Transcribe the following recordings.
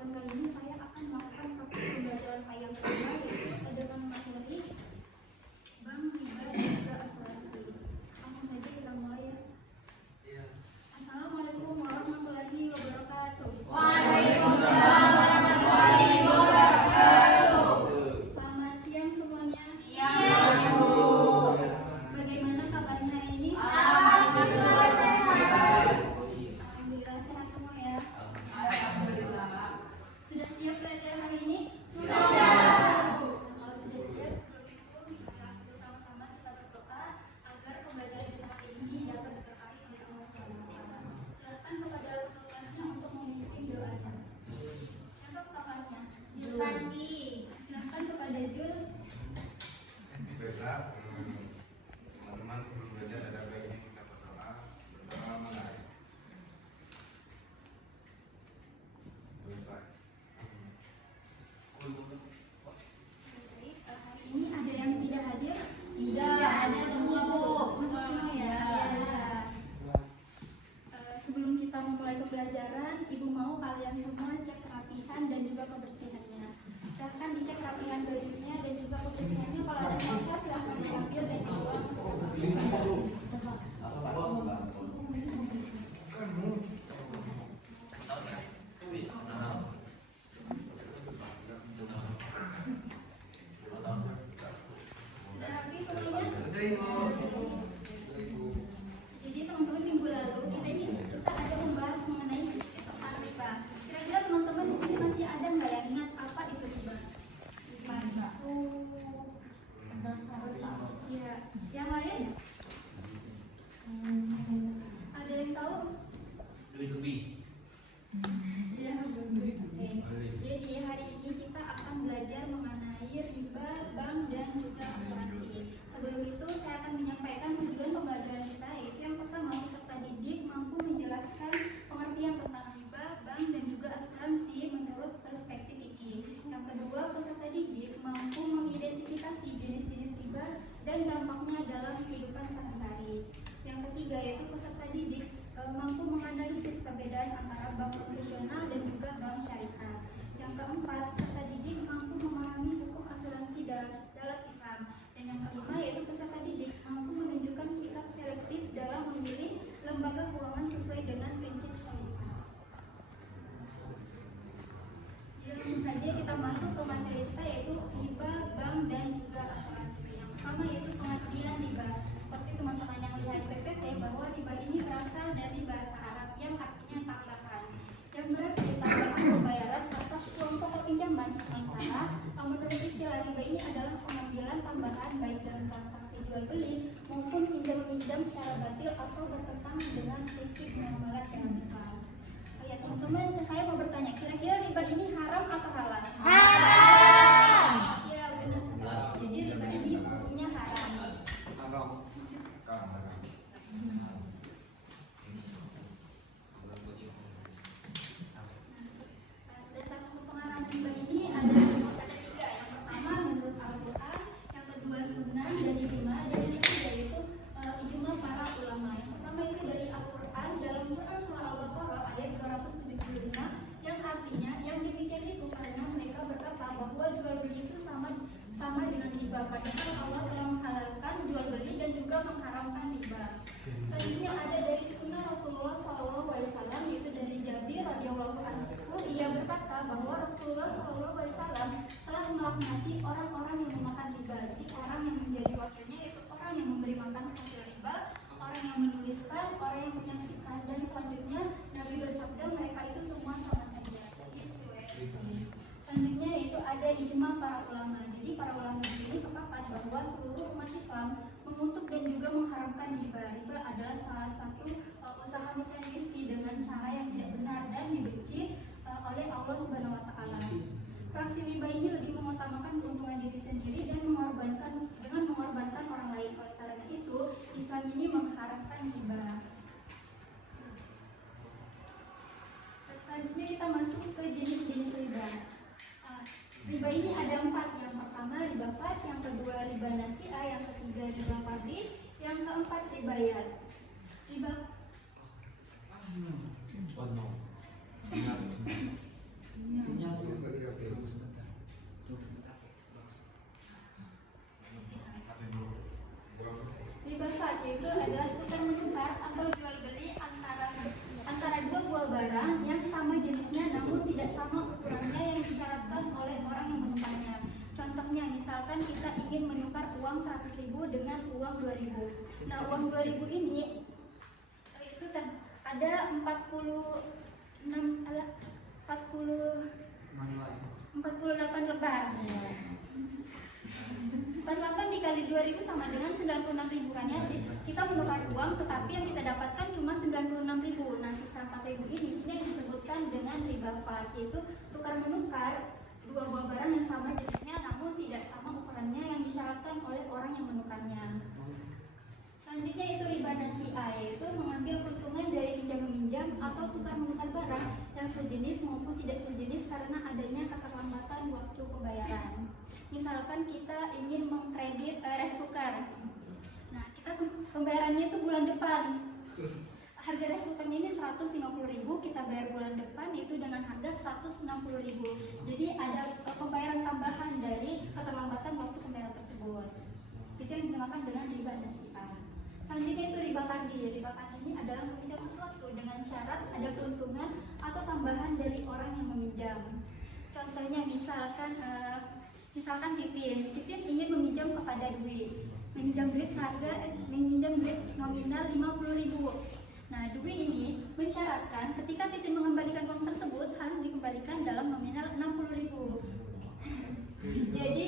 kesempatan kali ini saya akan melakukan praktik pembelajaran yang kedua, yaitu dengan materi bank, riba, dan juga asuransi. Langsung saja kita mulai ya. Assalamualaikum warahmatullahi wabarakatuh. Waalaikumsalam warahmatullahi wabarakatuh. Selamat siang semuanya. Siang, Bu. Bagaimana kabarnya hari ini? Alhamdulillah sehat. Alhamdulillah sehat semua ya. Alhamdulillah. Sudah siap belajar hari ini? Sudah. Kalau sudah siap, sebelum itu marilah bersama-sama kita berdoa agar pembelajaran kita hari ini dapat diberkahi oleh Allah Subhanahu wa Ta'ala. Silakan kepada kelasnya untuk memimpin doanya. Siapa kelasnya? Julfandi. Silakan kepada Jul. Besar, teman-teman sebelum belajar ada baiknya kita berdoa mulai. Selesai. Baik, hari ini ada yang tidak hadir? Tidak, ada semua, Bu. Masuk semua ya. Sebelum kita memulai pembelajaran, Ibu mau kalian semua cek kerapihan dan juga kebersihannya. Silahkan dicek kerapihan bajunya dan juga kebersihannya. Kalau ada noda silahkan diambil dan dibuang. Sudah rapi semuanya? Jadi teman-teman minggu lalu kita ada membahas mengenai sedikit tentang riba. Kira-kira teman-teman di sini masih ada nggak yang ingat apa itu riba? Ya, yang lain? Ada yang tahu? Ya, oke. Jadi hari ini kita akan belajar mengenai riba, bank, dan juga asuransi. Sebelum itu saya akan menyampaikan tujuan pembelajaran kita, yaitu yang pertama peserta didik mampu menjelaskan pengertian tentang riba, bank, dan juga asuransi menurut perspektif IKI. Yang kedua, peserta didik mampu mengidentifikasi jenis-jenis riba dan dampaknya dalam kehidupan sehari-hari. Yang ketiga, yaitu peserta didik mampu menganalisis perbedaan antara bank konvensional dan juga bank syariah. Yang keempat, peserta didik mampu memahami hukum asuransi dalam Islam. Dan yang kelima, yaitu peserta didik mampu menunjukkan sikap selektif dalam memilih lembaga keuangan sesuai dengan prinsip syariah. Langsung saja kita masuk ke materi kita, yaitu riba, bank, dan juga asuransi. Yang pertama yaitu pengertian riba. Seperti teman-teman yang lihat PPT, bahwa riba ini berasal dari bahasa Arab yang artinya tambahan, yang berarti tambahan pembayaran atas uang pokok pinjaman. Sementara menurut istilah riba ini adalah pengambilan tambahan baik dalam transaksi jual beli maupun pinjam meminjam secara batil atau bertentangan dengan prinsip muamalah dalam Islam. Ya teman-teman, saya mau bertanya, kira-kira riba ini haram atau halal? Haram. Ya benar sekali. Jadi riba ini hukumnya haram. Dasar hukum pengarang riba ini ada tiga. Yang pertama menurut Al-Quran, yang kedua sunnah dan ijma, dan yang ketiga yaitu ijma para ulama. Yang pertama itu dari Al-Quran, dalam Quran surah Al-Baqarah ayat 275, yang artinya yang demikian itu karena mereka berkata bahwa jual beli itu sama dengan riba, padahal Allah telah menghalalkan jual beli dan juga mengharamkan riba. Selanjutnya ada dari sunnah Rasulullah SAW, yaitu dari Jabir radhiyallahu anhu. Ia berkata bahwa Rasulullah SAW telah melaknati orang-orang yang memakan riba. Jadi orang yang menjadi wakilnya yaitu orang yang memberi makan hasil riba, orang yang menuliskan, orang yang menyaksikan, dan selanjutnya Nabi bersabda mereka itu semua sama saja. Selanjutnya yaitu ada ijma para ulama. Jadi para ulama ini sepakat bahwa seluruh umat Islam mengutuk dan juga mengharamkan riba. Riba adalah salah satu usaha mencari rezeki dengan cara yang tidak benar dan dibenci oleh Allah Subhanahu wa Ta'ala. Praktik riba ini lebih mengutamakan keuntungan diri sendiri dan mengorbankan orang lain. Oleh karena itu, Islam ini mengharamkan riba. Selanjutnya kita masuk ke jenis-jenis riba. Riba ini ada 4. Yang pertama riba fad, yang kedua riba nasi'ah, yang ketiga riba fadli, yang keempat riba yad. Riba misalkan kita ingin menukar uang 100.000 dengan uang 2.000. Nah, uang 2.000 ini itu ada 48 lembar. 48 dikali 2.000 sama dengan 96.000 kan ya. Kita menukar uang tetapi yang kita dapatkan cuma 96.000. Nah, sisa 4.000 ini yang disebutkan dengan riba fad, yaitu tukar menukar dua buah barang yang sama jenisnya namun tidak sama ukurannya yang disyaratkan oleh orang yang menukarnya. Selanjutnya itu riba nasi'ah, yaitu mengambil keuntungan dari pinjam meminjam atau tukar menukar barang yang sejenis maupun tidak sejenis karena adanya keterlambatan waktu pembayaran. Misalkan kita ingin mengkredit rice cooker. Nah, kita pembayarannya itu bulan depan. Harga rice cookernya ini 150.000, kita bayar bulan depan itu dengan harga 160.000. Jadi ada pembayaran tambahan dari keterlambatan waktu pembayaran tersebut. Itu yang dinamakan dengan riba nasi'ah. Selanjutnya itu riba qardi. Riba qardi ini adalah meminjam sesuatu dengan syarat ada keuntungan atau tambahan dari orang yang meminjam. Contohnya misalkan Titin ingin meminjam kepada Dwi, meminjam duit nominal 50.000. Nah, Dwi ini mensyaratkan ketika Titin mengembalikan uang tersebut harus dikembalikan dalam nominal 60.000. Jadi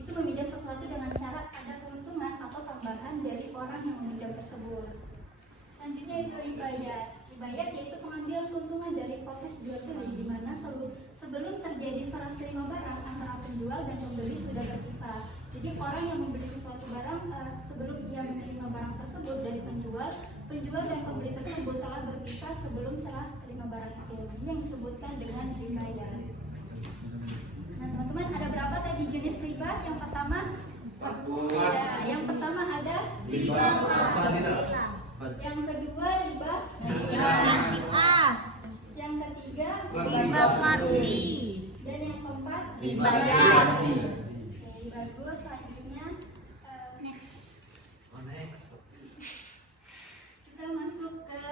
itu meminjam sesuatu dengan syarat ada keuntungan atau tambahan dari orang yang meminjam tersebut. Selanjutnya itu ribayat. Ribayat yaitu pengambilan keuntungan dari proses jual beli di mana sebelum terjadi serah terima barang antara penjual dan pembeli sudah berpisah. Jadi orang yang membeli sesuatu barang sebelum ia menerima barang tersebut dari penjual dan pembeli tersebut telah berpisah sebelum serah terima barang itu. Ini yang disebutkan dengan ribayat. Nah, teman-teman, ada berapa tadi jenis riba? Yang pertama, yang pertama ada riba fadilah. Yang kedua riba nasi'ah. Yang ketiga Riba qardi. dan yang keempat Riba yati. Oke, bagus. Selanjutnya next. Kita masuk ke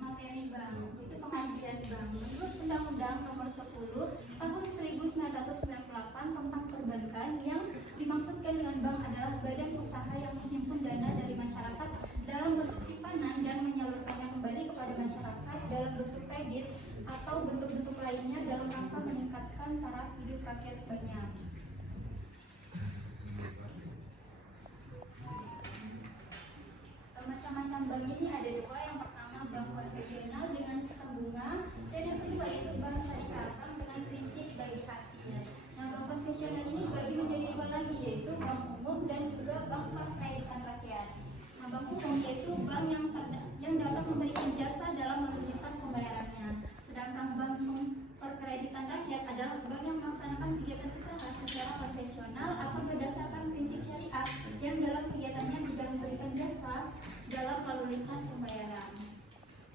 materi bank, itu penghadiran bank. Menurut Undang-Undang Nomor 10 Tahun 1998 tentang perbankan, yang dimaksudkan dengan bank adalah badan usaha yang menghimpun dana dari masyarakat dalam bentuk simpanan dan menyalurkannya kembali kepada masyarakat dalam bentuk kredit atau bentuk-bentuk lainnya dalam rangka meningkatkan taraf hidup rakyat banyak. Macam-macam bank ini ada dua. Yang pertama bank konvensional dengan sistem bunga, dan yang kedua itu bank syariah, bank dengan prinsip bagi hasil. Nah, bank konvensional ini dibagi menjadi dua lagi, yaitu bank umum dan juga bank perkreditan rakyat. Nah, bank umum yaitu bank yang dapat memberikan jasa dalam rutinitas pembayarannya. Sedangkan bank perkreditan rakyat adalah bank yang melaksanakan kegiatan usaha secara konvensional atau berdasarkan prinsip syariah yang dalam kegiatannya tidak memberikan jasa dalam lalu lintas pembayaran.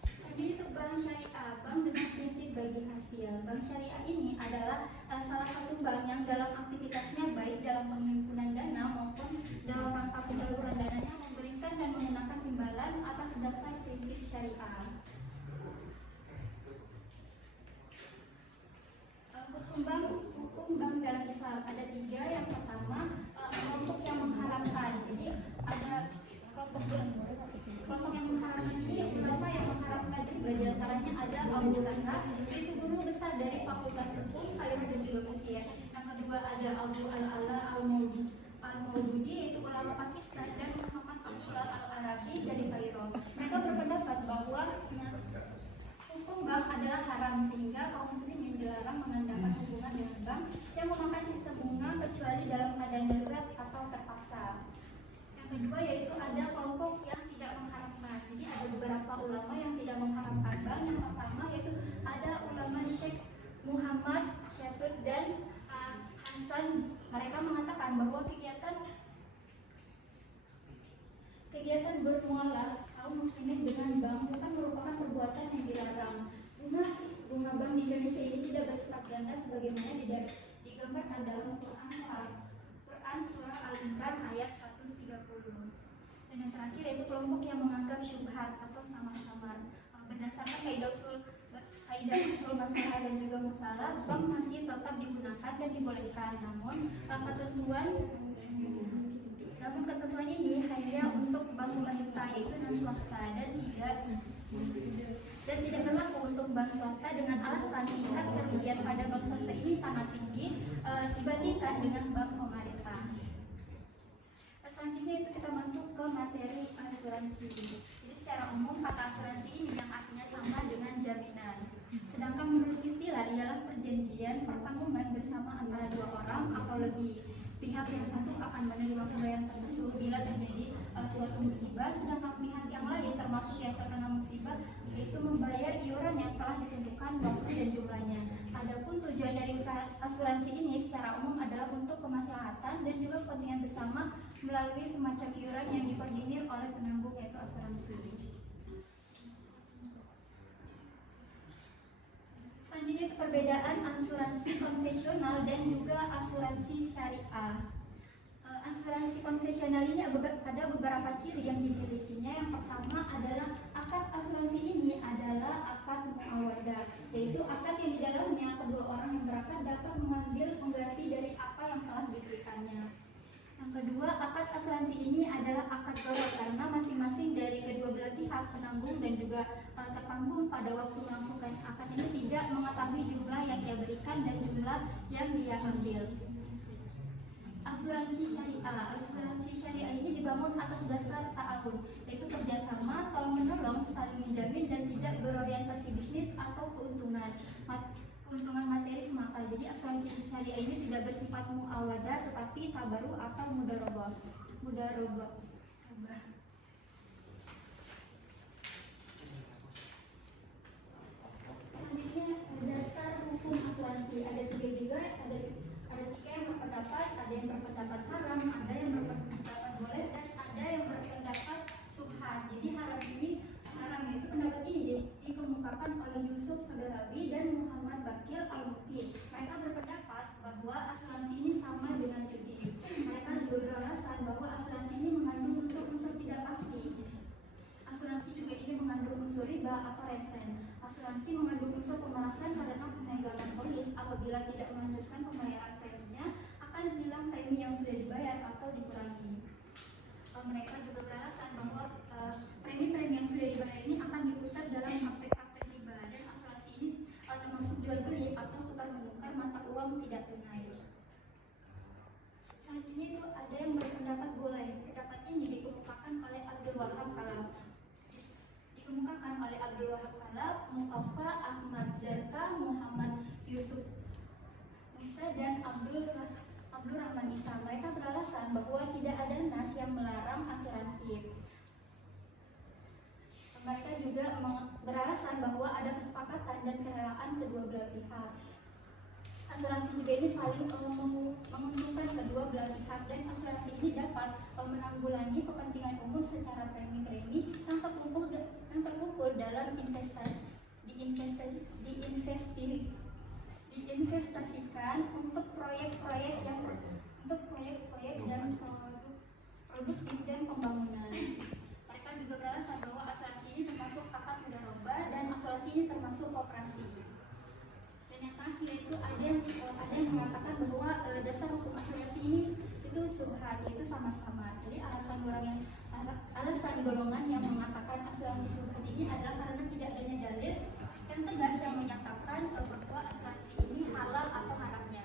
Jadi itu bank syariah, bank dengan prinsip bagi hasil. Bank syariah ini adalah salah satu bank yang dalam aktivitasnya baik dalam penghimpunan dana maupun dalam rangka penyaluran dananya memberikan dan mengenakan imbalan atas dasar prinsip syariah. Hukum bank dalam Islam ada 3. Yang pertama, kelompok yang mengharamkan. Jadi ada kelompok yang mengharamkan ini beberapa yang mengharamkan juga, di antaranya ada Abu Zahra, yaitu guru besar dari Fakultas Hukum Kairo dan juga Mesir. Yang kedua ada Abu Al-Ala Al-Maududi, yaitu ulama Pakistan, dan Muhammad Abdullah Al-Arabi dari Kairo. Mereka berpendapat bahwa hukum bank adalah haram sehingga kaum muslimin dilarang mengandalkan hubungan dengan bank yang memakai sistem bunga kecuali dalam keadaan darurat atau terpaksa. Yang kedua yaitu ada kelompok yang tidak mengharamkan. Jadi ada beberapa ulama yang tidak mengharamkan bank. Yang pertama yaitu ada ulama Syekh Muhammad Syatud dan Hasan. Mereka mengatakan bahwa kegiatan bermualah kaum muslimin dengan bank bukan merupakan perbuatan yang dilarang. Bunga bank di Indonesia ini tidak bersifat ganda sebagaimana digambarkan dalam Quran surah Al-Imran ayat 130. Dan yang terakhir yaitu kelompok yang menganggap syubhat atau samar-samar berdasarkan kaidah usul kaidah usul masalah dan juga musalah, bank masih tetap digunakan dan dibolehkan. Namun ketentuan ini hanya untuk bank pemerintah, yaitu non swasta, dan tidak berlaku untuk bank swasta dengan alasan tingkat kerugian pada bank swasta ini sangat tinggi dibandingkan dengan bank pemerintah. Selanjutnya itu kita masuk ke materi asuransi. Jadi secara umum kata asuransi ini yang artinya sama dengan jaminan. Sedangkan menurut istilah ialah perjanjian pertanggungan bersama antara dua orang atau lebih. Pihak yang satu akan menerima pembayaran tertentu bila terjadi suatu musibah, sedangkan pihak yang lain termasuk yang terkena musibah yaitu membayar iuran yang telah ditentukan waktu dan jumlahnya. Adapun tujuan dari usaha asuransi ini secara umum adalah untuk kemaslahatan dan juga kepentingan bersama melalui semacam iuran yang dikoordinir oleh penanggung yaitu asuransi. Selanjutnya itu perbedaan asuransi konvensional dan juga asuransi syariah. Asuransi konvensional ini ada beberapa ciri yang dimilikinya. Yang pertama adalah akad asuransi ini adalah akad muawadah, yaitu akad yang di dalamnya kedua orang yang berakad dapat mengambil pengganti dari apa yang telah diberikannya. Yang kedua, akad asuransi ini adalah akad gawat karena masing-masing dari kedua belah pihak penanggung dan juga tertanggung pada waktu melangsungkan akad ini tidak mengetahui jumlah yang ia berikan dan jumlah yang dia ambil. Asuransi syariah ini dibangun atas dasar ta'awun, yaitu kerjasama, tolong menolong, saling menjamin dan tidak berorientasi bisnis atau keuntungan materi semata. Jadi asuransi syariah ini tidak bersifat muawadah tetapi tabaru atau mudarobah. Selanjutnya dasar hukum asuransi ada tiga juga, ada tiga yang berpendapat, ada yang berpendapat haram, ada yang berpendapat boleh, dan ada yang berpendapat subhan. Jadi haram itu pendapat ini dikemukakan oleh Yusuf Federawi dan Muhammad Bakil Al-Mukti. Mereka berpendapat bahwa asuransi ini sama dengan judi. Mereka juga beralasan bahwa asuransi ini mengandung unsur-unsur tidak pasti. Asuransi juga ini mengandung unsur riba atau renten. Asuransi mengandung unsur pemerasan karena pemegangan polis apabila tidak melanjutkan pembayaran preminya akan hilang premi yang sudah dibayar atau dikurangi. Mereka juga beralasan bahwa premi-premi yang sudah dibayar ini akan diputar dalam praktek-praktek riba, dan asuransi ini termasuk jual beli atau tukar menukar mata uang tidak tunai. Selanjutnya itu ada yang berpendapat boleh. Pendapat ini dikemukakan oleh Abdul Wahab Kalab, Mustafa Ahmad Zarka, Muhammad Yusuf Musa, dan Abdul Rahman Isa. Mereka beralasan bahwa tidak ada nas yang melarang asuransi. Mereka juga beralasan bahwa ada kesepakatan dan kerelaan kedua belah pihak. Asuransi juga ini saling menguntungkan kedua belah pihak, dan asuransi ini dapat menanggulangi kepentingan umum secara premi-premi yang terkumpul dalam diinvestasikan untuk proyek-proyek dan produktif dan pembangunan. Mereka juga beralasan bahwa asuransi ini termasuk akad mudharabah dan asuransi ini termasuk koperasi. Dan yang terakhir itu ada yang mengatakan bahwa dasar hukum asuransi ini itu syubhat, yaitu sama-sama. Jadi alasan golongan yang mengatakan asuransi syubhat ini adalah karena tidak adanya dalil yang tegas yang menyatakan bahwa asuransi ini halal atau haramnya.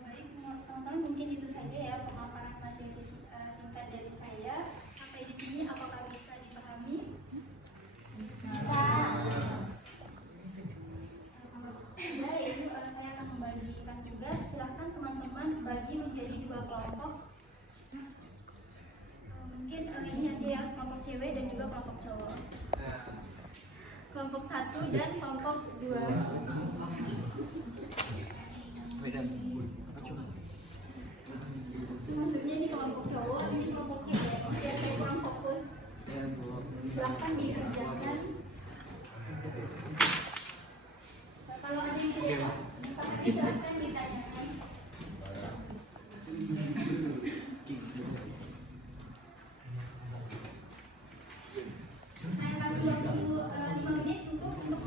Baik teman-teman, mungkin itu saja ya pemaparan materi singkat dari saya. Sampai di sini apakah bisa dipahami? Bisa. Ya, itu saya akan membagikan tugas. Silakan teman-teman bagi menjadi dua kelompok. Mungkin ini aja ya, kelompok cewek dan juga kelompok cowok. Kelompok 1 dan kelompok 2. Maksudnya ini kelompok cowok, ini kelompok cewek. Biar saya kurang fokus. Silakan dikerjakan. Kalau ada yang tidak dipahami, silakan ditanyakan. Saya kasih waktu 5 menit cukup untuk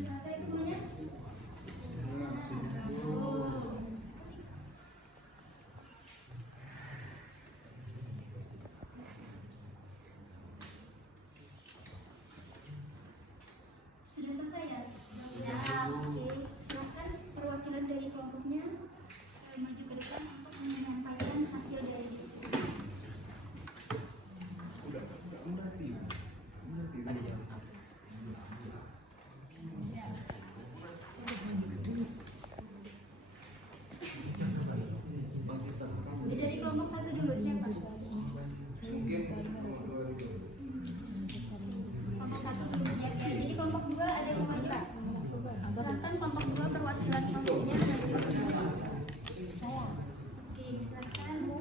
Selesai semuanya? Sudah selesai ya? Ya, oke. Silakan perwakilan dari kelompoknya maju ke depan untuk menyampaikan hasil dari diskusi. Dari kelompok satu dulu siapa? Kelompok satu belum siap ya. Jadi kelompok dua ada yang maju. Silakan kelompok dua perwakilan kelompoknya maju. Saya. Oke, silakan Bu.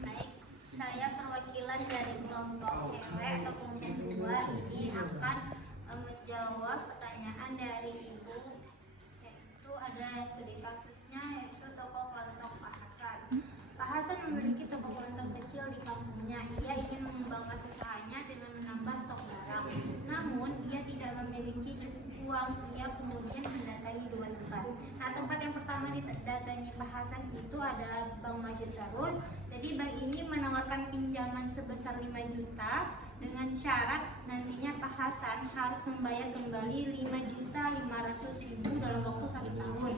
Baik, saya perwakilan dari kelompok cewek atau kelompok dua ini akan menjawab pertanyaan dari Ibu, yaitu ada studi kasusnya yaitu toko kelontong Pak Hasan. Pak Hasan memiliki toko kelontong kecil di kampungnya. Ia ingin mengembangkan usahanya dengan menambah stok barang. Namun ia tidak memiliki cukup uang. Ia kemudian mendatangi dua tempat. Nah, tempat yang pertama didatangi Pak Hasan itu adalah Bank Maju Terus. Jadi bank ini menawarkan pinjaman sebesar 5 juta dengan syarat nantinya Pak Hasan harus membayar kembali 5.500.000 dalam waktu 1 tahun.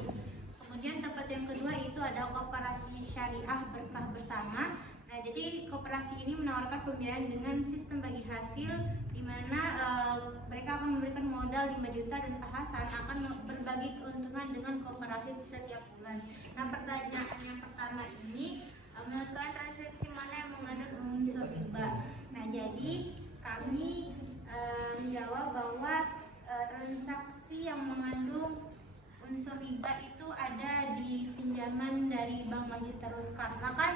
Kemudian tempat yang kedua itu ada Koperasi Syariah Berkah Bersama. Nah, jadi koperasi ini menawarkan pembiayaan dengan sistem bagi hasil, di mana mereka akan memberikan modal 5 juta dan Pak Hasan akan berbagi keuntungan dengan koperasi setiap bulan. Nah, pertanyaan yang pertama ini, melakukan transaksi mana yang mengandung unsur riba? Nah, jadi kami menjawab bahwa transaksi yang mengandung unsur riba itu ada di pinjaman dari Bank Maju Terus, karena kan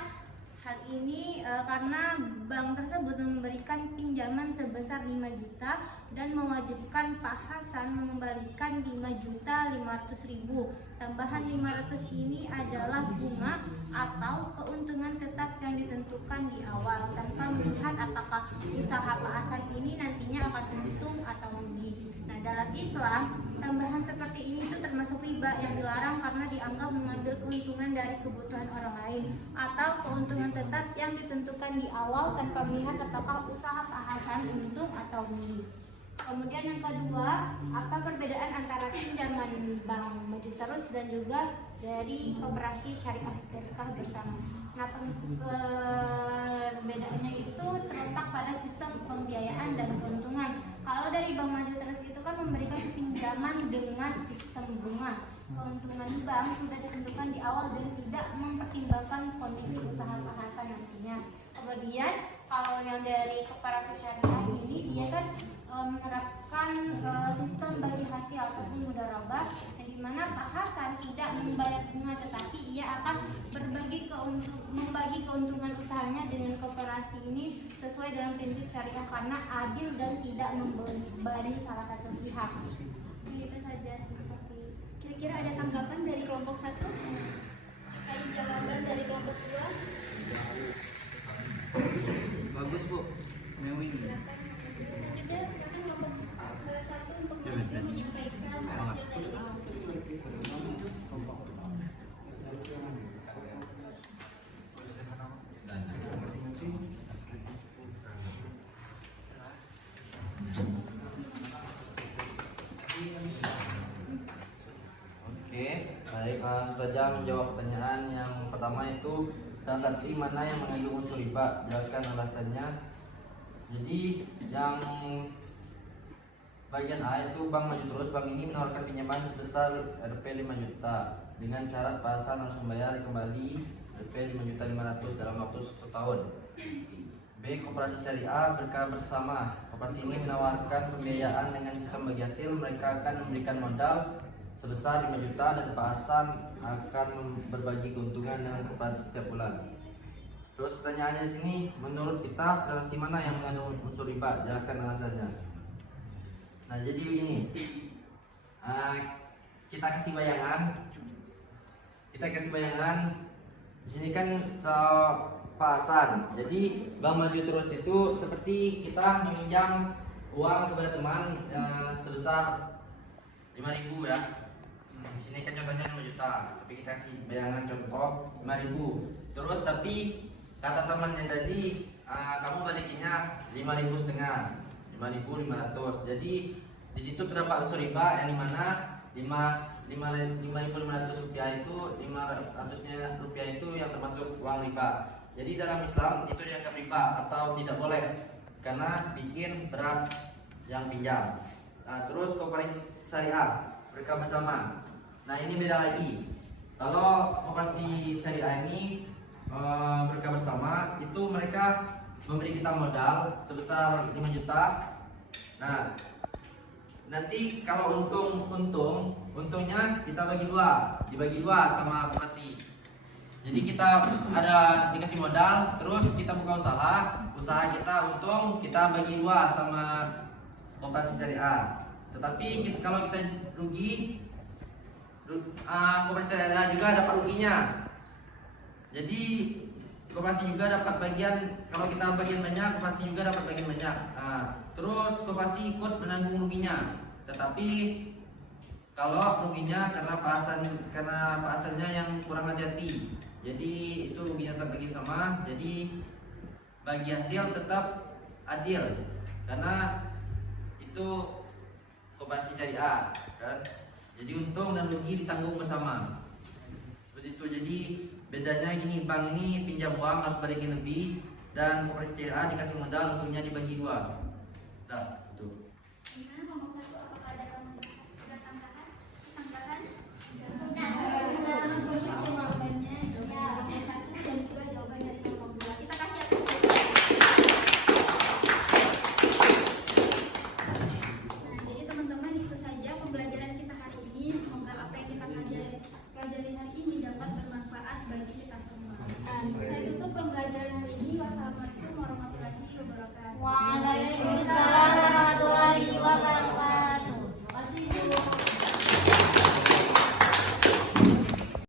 hal ini karena bank tersebut memberikan pinjaman sebesar 5 juta dan mewajibkan Pak Hasan mengembalikan 5.500.000. Tambahan 500 ini adalah bunga atau keuntungan tetap yang ditentukan di awal tanpa melihat apakah usaha Pak Hasan ini nantinya akan untung atau rugi. Nah, dalam Islam, tambahan seperti ini itu termasuk riba yang dilarang karena dianggap mengambil keuntungan dari kebutuhan orang lain atau keuntungan tetap yang ditentukan di awal tanpa melihat apakah usaha Pak Hasan untung atau rugi. Kemudian yang kedua, apa perbedaan antara pinjaman bank maju terus dan juga dari koperasi syariah berkah bersama? Nah, perbedaannya itu terletak pada sistem pembiayaan dan keuntungan. Kalau dari bank maju terus itu kan memberikan pinjaman dengan sistem bunga. Keuntungan bank sudah ditentukan di awal dan tidak mempertimbangkan kondisi usaha penghasil nantinya. Kemudian kalau yang dari koperasi syariah ini dia kan menerapkan sistem bagi hasil ataupun mudharabah, yang dimana Pak Hasan tidak membayar bunga tetapi ia akan membagi keuntungan usahanya dengan koperasi ini sesuai dengan prinsip syariah karena adil dan tidak membebani salah satu pihak. Itu saja. Kira-kira ada tanggapan dari kelompok 1? Ada jawaban dari kelompok 2? Bagus Bu, Mewin. Selanjutnya silakan kelompok 1 untuk maju menyampaikan hasil dari diskusi. Oke, baik, langsung saja menjawab pertanyaan yang pertama itu transaksi mana yang mengandung unsur riba, jelaskan alasannya. Jadi yang bagian A itu Bank Maju Terus. Bank ini menawarkan pinjaman sebesar Rp 5 juta dengan syarat pasan harus membayar kembali Rp 5.500.000 dalam waktu 1 tahun. B. Koperasi Syariah Berkah Bersama. Koperasi ini menawarkan pembiayaan dengan sistem bagi hasil. Mereka akan memberikan modal sebesar 5 juta dan Pak Hasan akan berbagi keuntungan dengan koperasi setiap bulan. Terus pertanyaannya di sini, menurut kita transaksi mana yang mengandung unsur riba? Jelaskan alasannya. Nah, jadi begini, kita kasih bayangan. Di sini kan Pak Hasan. Jadi Bank Maju Terus itu seperti kita meminjam uang kepada teman sebesar 5.000 ya. Di sini kan contohnya 5 juta, tapi kita kasih bayangan contoh 5.000. Terus tapi kata temannya tadi kamu balikinnya 5.500, 5.500. Jadi di situ terdapat unsur riba yang dimana 5.500 rupiah itu 500-nya rupiah itu yang termasuk uang riba. Jadi dalam Islam itu dianggap riba atau tidak boleh karena bikin berat yang pinjam. Terus koperasi syariah Berkah Bersama. Nah ini beda lagi. Kalau koperasi syariah ini Berkah Bersama itu mereka memberi kita modal sebesar 5 juta. Nah nanti kalau untungnya kita dibagi dua sama koperasi. Jadi kita ada dikasih modal, terus kita buka usaha kita untung, kita bagi dua sama koperasi syariah. Tetapi kalau kita rugi, koperasi syariah juga dapat ruginya. Jadi koperasi juga dapat bagian, kalau kita bagian banyak, koperasi juga dapat bagian banyak. Terus koperasi ikut menanggung ruginya. Tetapi kalau ruginya karena Pak Hasannya yang kurang hati-hati, jadi itu ruginya tetap bagi sama. Jadi bagi hasil tetap adil karena itu koperasi syariah kan. Jadi untung dan rugi ditanggung bersama. Seperti itu. Jadi bedanya gini, bank ini pinjam uang harus balikin lebih dan koperasi syariah dikasih modal untungnya dibagi dua. Nah.